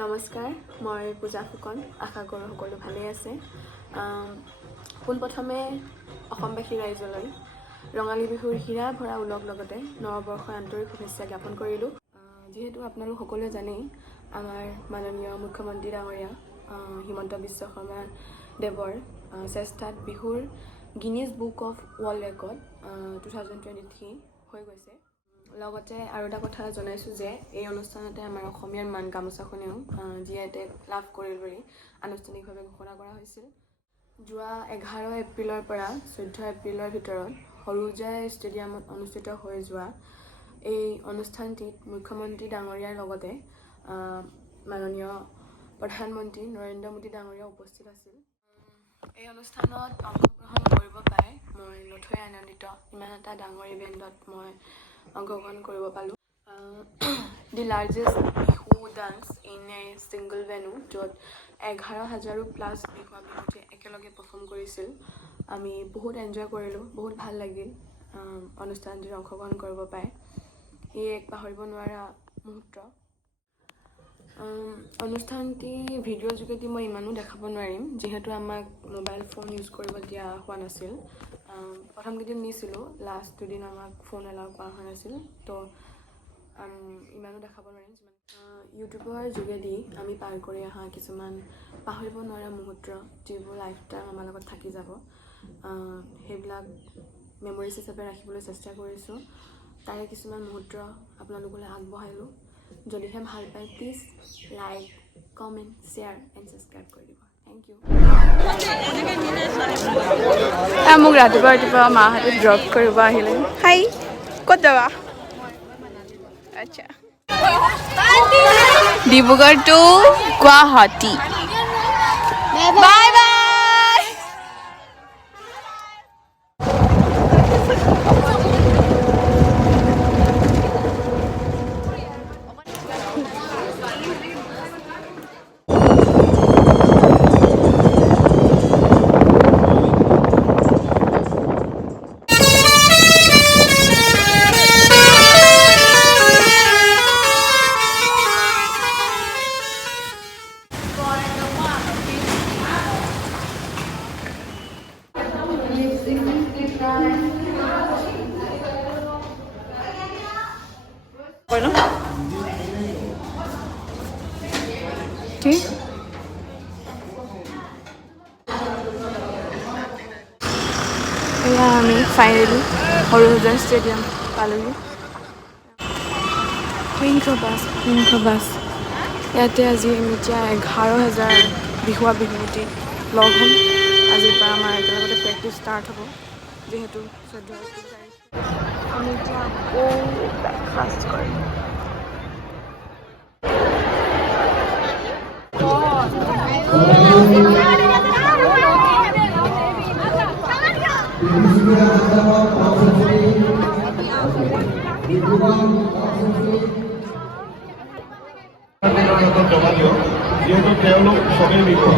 নমস্কাৰ, মই পূজা ফুকন। আশা কৰোঁ সকলো ভালেই আছে। পোনপ্ৰথমে অসমবাসী ৰাইজলৈ ৰঙালী বিহুৰ হীৰা ভৰা উলগ লগতে নৱবৰ্ষৰ আন্তৰিক শুভেচ্ছা জ্ঞাপন কৰিলোঁ। যিহেতু আপোনালোক সকলোৱে জানেই, আমাৰ মাননীয় মুখ্যমন্ত্ৰী ডাঙৰীয়া হিমন্ত বিশ্ব শৰ্মা দেৱৰ চেষ্টাত বিহুৰ Guinness book of world record 2023 হৈ গৈছে। লগতে আৰু এটা কথা জনাইছোঁ যে এই অনুষ্ঠানতে আমাৰ অসমীয়াৰ মান গামোচাখনেও GI টেগ লাভ কৰিল বুলি আনুষ্ঠানিকভাৱে ঘোষণা কৰা হৈছিল। যোৱা 11 এপ্ৰিলৰ পৰা 14 এপ্ৰিলৰ ভিতৰত সৰুজাই ষ্টেডিয়ামত অনুষ্ঠিত হৈ যোৱা এই অনুষ্ঠানটিত মুখ্যমন্ত্ৰী ডাঙৰীয়াৰ লগতে মাননীয় প্ৰধানমন্ত্ৰী নৰেন্দ্ৰ মোদী ডাঙৰীয়া উপস্থিত আছিল। এই অনুষ্ঠানত অংশগ্ৰহণ কৰিব পাই মই নথৈ আনন্দিত। ইমান এটা ডাঙৰ ইভেণ্টত মই অংশগ্ৰহণ কৰিব পালোঁ। The largest Bihu dance in a single venue, য'ত 11,000 প্লাছ বিহুৱতী একেলগে পাৰফৰ্ম কৰিছিল। আমি বহুত এনজয় কৰিলোঁ, বহুত ভাল লাগিল অনুষ্ঠানটিত অংশগ্ৰহণ কৰিব পাই। ই এক পাহৰিব নোৱাৰা মুহূৰ্ত। অনুষ্ঠানটি ভিডিঅ'ৰ যোগেদি মই ইমানো দেখাব নোৱাৰিম, যিহেতু আমাক মোবাইল ফোন ইউজ কৰিব দিয়া হোৱা নাছিল। প্ৰথম কেইদিন নিছিলোঁ, লাষ্ট দুদিন আমাক ফোন এলাউ কৰা হোৱা নাছিল, তো ইমানো দেখাব নোৱাৰিম। ইউটিউবৰ যোগেদি আমি পাৰ কৰি অহা কিছুমান পাহৰিব নোৱাৰা মুহূৰ্ত, যিবোৰ লাইফ টাইম আমাৰ লগত থাকি যাব, সেইবিলাক মেমৰিজ হিচাপে ৰাখিবলৈ চেষ্টা কৰিছোঁ। তাৰে কিছুমান মুহূৰ্ত আপোনালোকলৈ আগবঢ়ালোঁ। যদিহে ভাল পায় please like, comment, share and subscribe কৰি দিব। Thank you. মোক ৰাতিপুৱা মাহঁতে ড্ৰপ কৰিব আহিলে। হাই, ক'ত যাবা? আচ্ছা, Dibrugarh to Guwahati. Bye bye. কি? এয়া আমি ফাইনেলি সৰুসজাই ষ্টেডিয়াম পালোঁহি। সিংহ বাছ ইয়াতে আজি আমি এতিয়া 11,000 বিহুৱতী লগ হ'ম। আজিৰ পৰা আমাৰ একেলগতে প্ৰেক্টিছ ষ্টাৰ্ট হ'ব, যিহেতু 14 এপ্ৰিল তাৰিখ। আমি এতিয়া আকৌ ব্ৰেকফাষ্ট কৰিম। যিহেতু তেওঁলোক চবেই বিহুৱা।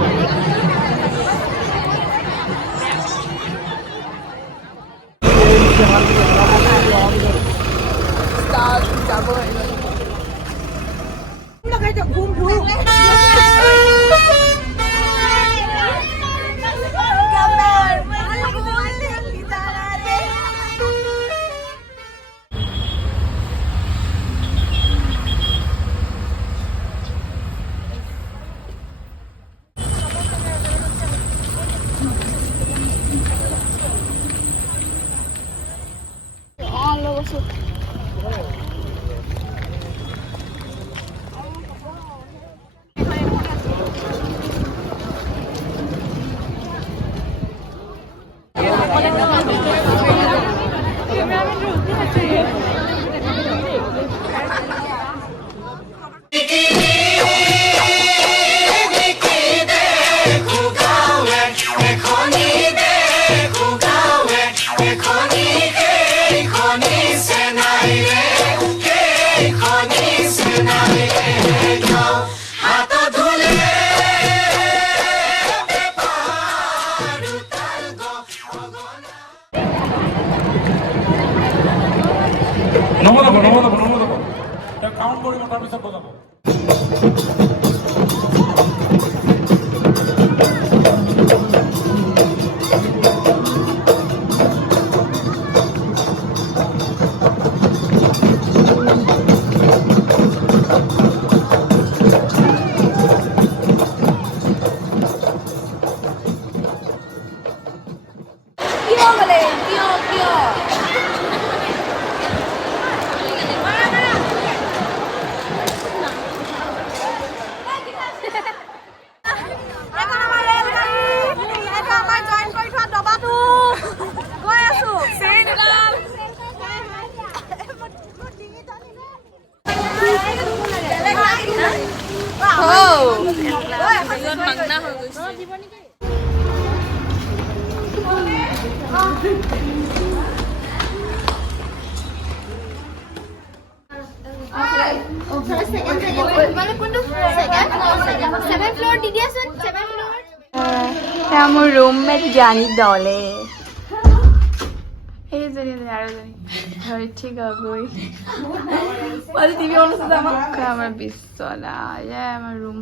নমো কাউণ্ট কৰিব, তাৰপিছত বজাব। মোৰ ৰুমমেট জ্ঞানী দলে এইজনী আৰু ধৰিত্ৰী গগৈ টিভি অন আছে আমাৰ বিশ্বলা আমাৰ ৰুম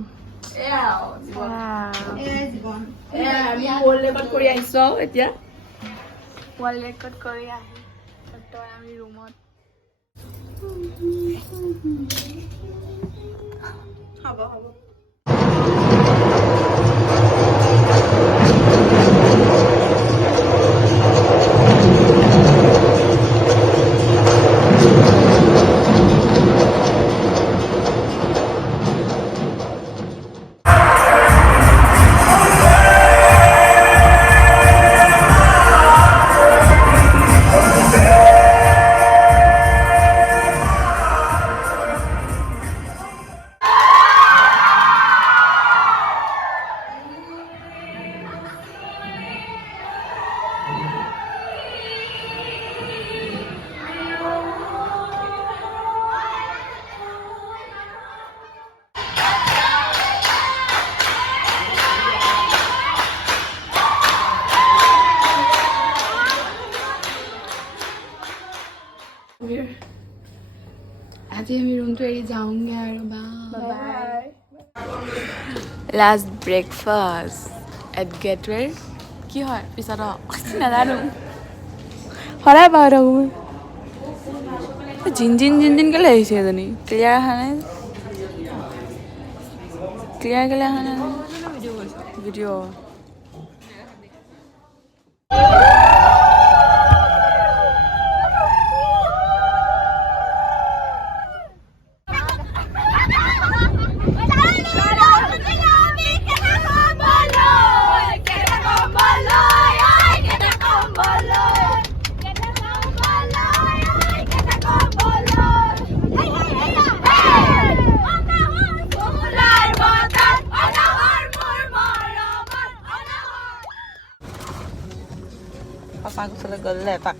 ৱৰ্ল্ড ৰেকৰ্ড কৰি আহিছো এতিয়া ৱৰ্ল্ড ৰেকৰ্ড কৰি আহি আমি ৰুমত হ'ব আজি আমি ৰুমটো এৰি যাওঁগে আৰু বাই লাষ্ট ব্ৰেকফাষ্ট এট গেটৱেৰ কি হয় পিছত নাজানো সদায় পাই থাকোঁ জিন কেলে আহিছে এজনী ক্লিয়াৰ অহা নাই ক্লিয়াৰ কেলে অহা নাই ভিডিঅ' পাপাক ওচৰলৈ গ'লে এপাক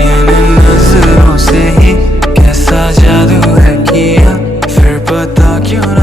इन नजरों से ही कैसा जादू है किया फिर पता क्यों